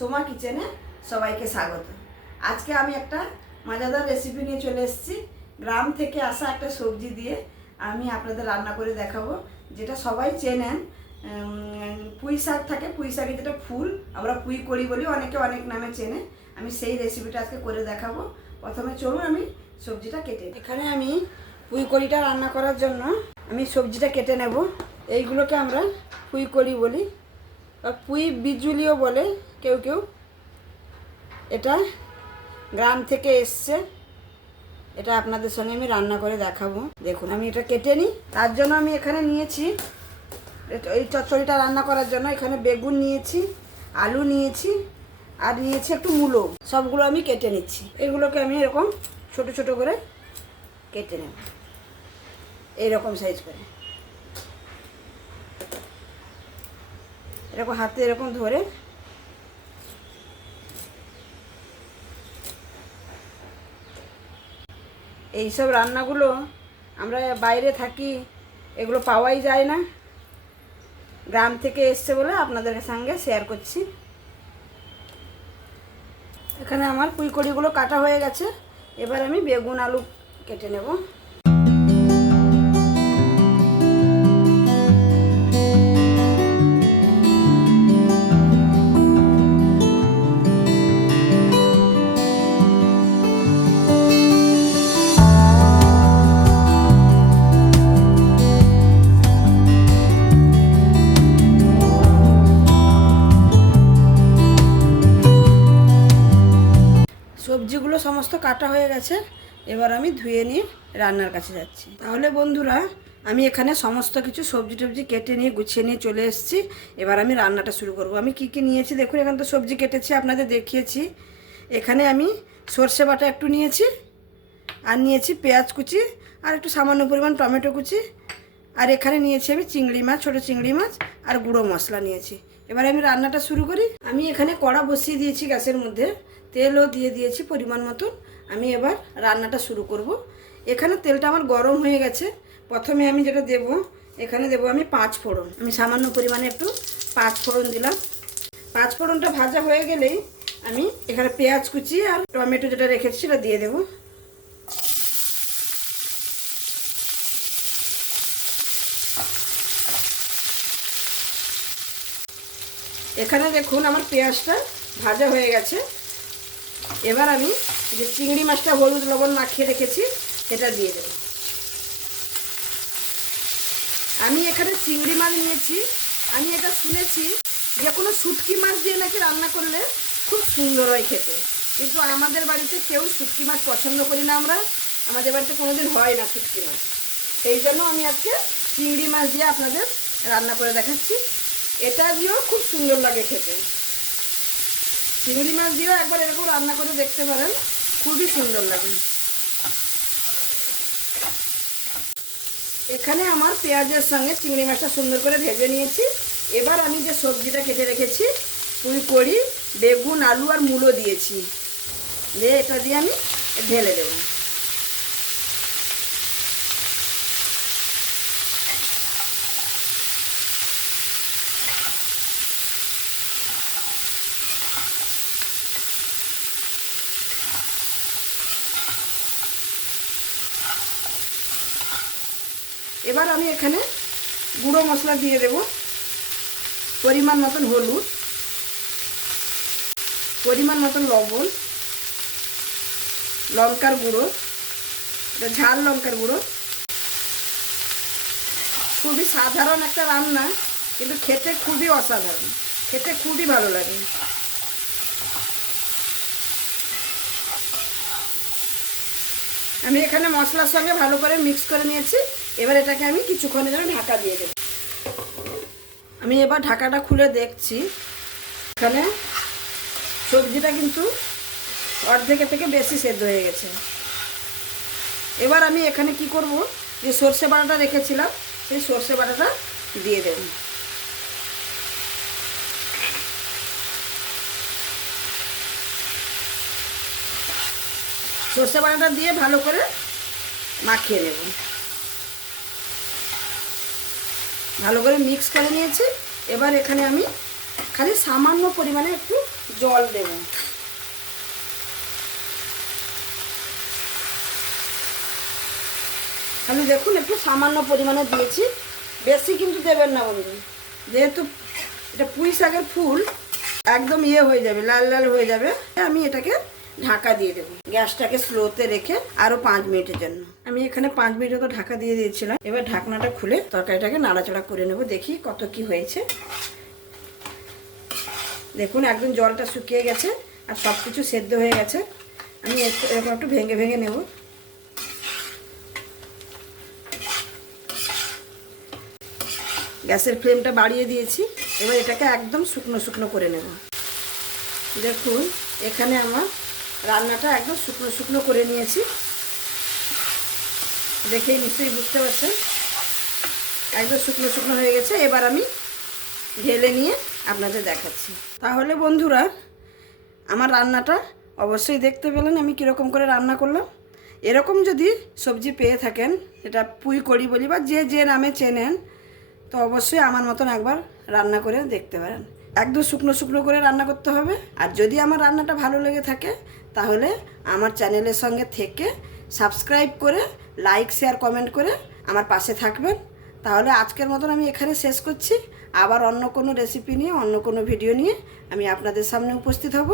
সোমা কিচেনে সবাইকে স্বাগত। আজকে আমি একটা মজাদার রেসিপি নিয়ে চলে এসেছি। গ্রাম থেকে আসা একটা সবজি দিয়ে আমি আপনাদের রান্না করে দেখাবো, যেটা সবাই চেনেন। পুঁই শাক থাকে, পুঁই শাকের যেটা ফুল, আমরা পুঁই করি বলি, অনেকে অনেক নামে চেনে। আমি সেই রেসিপিটা আজকে করে দেখাবো। প্রথমে চলুন আমি সবজিটা কেটে এখানে আমি পুঁই কড়িটা রান্না করার জন্য আমি সবজিটা কেটে নেব। এইগুলোকে আমরা পুঁই কড়ি বলি। বা পুঁই বিজুলিও বলে। কেউ কেউ এটা গ্রাম থেকে এসছে। এটা আপনাদের সঙ্গে আমি রান্না করে দেখাবো। দেখুন, আমি এটা কেটে নিই। তার জন্য আমি এখানে নিয়েছি এই চচ্চড়িটা রান্না করার জন্য এখানে বেগুন নিয়েছি, আলু নিয়েছি, আর নিয়েছি একটু মূলো। সবগুলো আমি কেটে নিচ্ছি। এগুলোকে আমি এরকম ছোট ছোট করে কেটে নেব। এইরকম সাইজ করে। এরকম হাতে এরকম ধরে এইসব রান্নাগুলো আমরা বাইরে থাকি, এগুলো পাওয়াই যায় না। গ্রাম থেকে এসছে বলে আপনাদের সঙ্গে শেয়ার করছি। এখানে আমার কুইকড়িগুলো কাটা হয়ে গেছে। এবার আমি বেগুন আলু কেটে নেব। সবজিগুলো সমস্ত কাটা হয়ে গেছে, এবার আমি ধুয়ে নিয়ে রান্নার কাছে যাচ্ছি। তাহলে বন্ধুরা, আমি এখানে সমস্ত কিছু সবজি টবজি কেটে নিয়ে গুছিয়ে নিয়ে চলে এসেছি। এবার আমি রান্নাটা শুরু করব। আমি কি কি নিয়েছি? দেখুন, এখানে তো সবজি কেটেছি, আপনাদের দেখিয়েছি। এখানে আমি সর্ষে বাটা একটু নিয়েছি, আর নিয়েছি পেঁয়াজ কুচি, আর একটু সামান্য পরিমাণ টমেটো কুচি আর এখানে নিয়েছি আমি চিংড়ি মাছ, ছোটো চিংড়ি মাছ আর গুঁড়ো মশলা নিয়েছি। এবার আমি রান্নাটা শুরু করি। আমি এখানে কড়া বসিয়ে দিয়েছি গ্যাসের মধ্যে। তেলও দিয়ে দিয়েছি পরিমাণ মতন। আমি এবার রান্নাটা শুরু করব। এখানে তেলটা আমার গরম হয়ে গেছে। প্রথমে আমি যেটা দেব, এখানে দেব আমি পাঁচ ফোড়ন। আমি সামান্য পরিমাণে একটু পাঁচ ফোড়ন দিলাম। পাঁচ ফোড়নটা ভাজা হয়ে গেলেই আমি এখানে পেঁয়াজ কুচি আর টমেটো যেটা রেখেছি সেটা দিয়ে দেবো। এখানে দেখুন আমার পেঁয়াজটা ভাজা হয়ে গেছে। এবার আমি যে চিংড়ি মাছটা হলুদ লবণ মাখিয়ে রেখেছি, এটা দিয়ে দেব। আমি এখানে চিংড়ি মাছ নিয়েছি। আমি এটা শুনেছি যে কোনো শুটকি মাছ দিয়ে নাকি রান্না করলে খুব সুন্দর হয় খেতে। কিন্তু আমাদের বাড়িতে কেউ শুটকি মাছ পছন্দ করি না আমরা। আমাদের বাড়িতে কোনোদিন হয় না শুটকি মাছ। সেই জন্য আমি আজকে চিংড়ি মাছ দিয়ে আপনাদের রান্না করে দেখাচ্ছি। এটা দিয়েও খুব সুন্দর লাগে খেতে। চিংড়ি মাছ দিয়েও একবার এরকম রান্না করে দেখতে পারেন, খুবই সুন্দর লাগে। এখানে আমার পেঁয়াজের সঙ্গে চিংড়ি মাছটা সুন্দর করে ভেজে নিয়েছি। এবার আমি যে সবজিটা কেটে রেখেছি করি বেগুন, আলু আর মূলো দিয়েছি। দিয়ে এটা দিয়ে আমি ঢেলে দেবো। এবার আমি এখানে গুঁড়ো মশলা দিয়ে দেব পরিমাণ মতন হলুদ, পরিমাণ মতন লবণ, লঙ্কার গুঁড়ো ঝাল লঙ্কার গুঁড়ো। খুবই সাধারণ একটা রান্না, কিন্তু খেতে খুবই অসাধারণ। খেতে খুবই ভালো লাগে। আমি এখানে মশলার সঙ্গে ভালো করে মিক্স করে নিয়েছি। এবার এটাকে আমি কিছুক্ষণের জন্য ঢাকা দিয়ে দেব। আমি এবার ঢাকাটা খুলে দেখছি। এখানে সবজিটা কিন্তু অর্ধেকের থেকে বেশি সেদ্ধ হয়ে গেছে। এবার আমি এখানে কি করব? যে সর্ষে বাটাটা রেখেছিলাম, সেই সর্ষে বাটাটা দিয়ে দেব। সর্ষে বাটাটা দিয়ে ভালো করে মাখিয়ে নেব। ভালো করে মিক্স করে নিয়েছি। এবার এখানে আমি খালি সামান্য পরিমাণে একটু জল দেব। আমি দেখুন একটু সামান্য পরিমাণে দিয়েছি। বেশি কিন্তু দেবেন না বন্ধু। যেহেতু এটা পুঁই শাকের ফুল, একদম ইয়ে হয়ে যাবে, লাল লাল হয়ে যাবে। আমি এটাকে ঢাকা দিয়ে দেবো। গ্যাসটাকে স্লোতে রেখে আরও পাঁচ মিনিটের জন্য। আমি এখানে পাঁচ মিনিট তো ঢাকা দিয়ে দিয়েছিলাম। এবার ঢাকনাটা খুলে তরকারিটাকে নাড়াচাড়া করে নেব। দেখি কত কি হয়েছে। দেখুন, একদম জলটা শুকিয়ে গেছে আর সব কিছু সেদ্ধ হয়ে গেছে। আমি এরকম একটু ভেঙে ভেঙে নেব। গ্যাসের ফ্লেমটা বাড়িয়ে দিয়েছি। এবার এটাকে একদম শুকনো শুকনো করে নেব। দেখুন, এখানে আমার রান্নাটা একদম শুকনো শুকনো করে নিয়েছি। দেখেই নিশ্চয়ই বুঝতে পারছেন। একদম শুকনো শুকনো হয়ে গেছে। এবার আমি ঢেলে নিয়ে আপনাদের দেখাচ্ছি। তাহলে বন্ধুরা, আমার রান্নাটা অবশ্যই দেখতে পেলেন আমি কীরকম করে রান্না করলাম। এরকম যদি সবজি পেয়ে থাকেন, এটা পুঁই করি বলি বা যে যে নামে চেনেন, তো অবশ্যই আমার মতন একবার রান্না করে দেখতে পারেন। একদম শুকনো শুকনো করে রান্না করতে হবে। আর যদি আমার রান্নাটা ভালো লেগে থাকে তাহলে আমার চ্যানেলের সঙ্গে থেকে সাবস্ক্রাইব করে লাইক শেয়ার কমেন্ট করে আমার পাশে থাকবেন। তাহলে আজকের মতন আমি এখানে শেষ করছি। আবার অন্য কোনো রেসিপি নিয়ে, অন্য কোনো ভিডিও নিয়ে আমি আপনাদের সামনে উপস্থিত হব।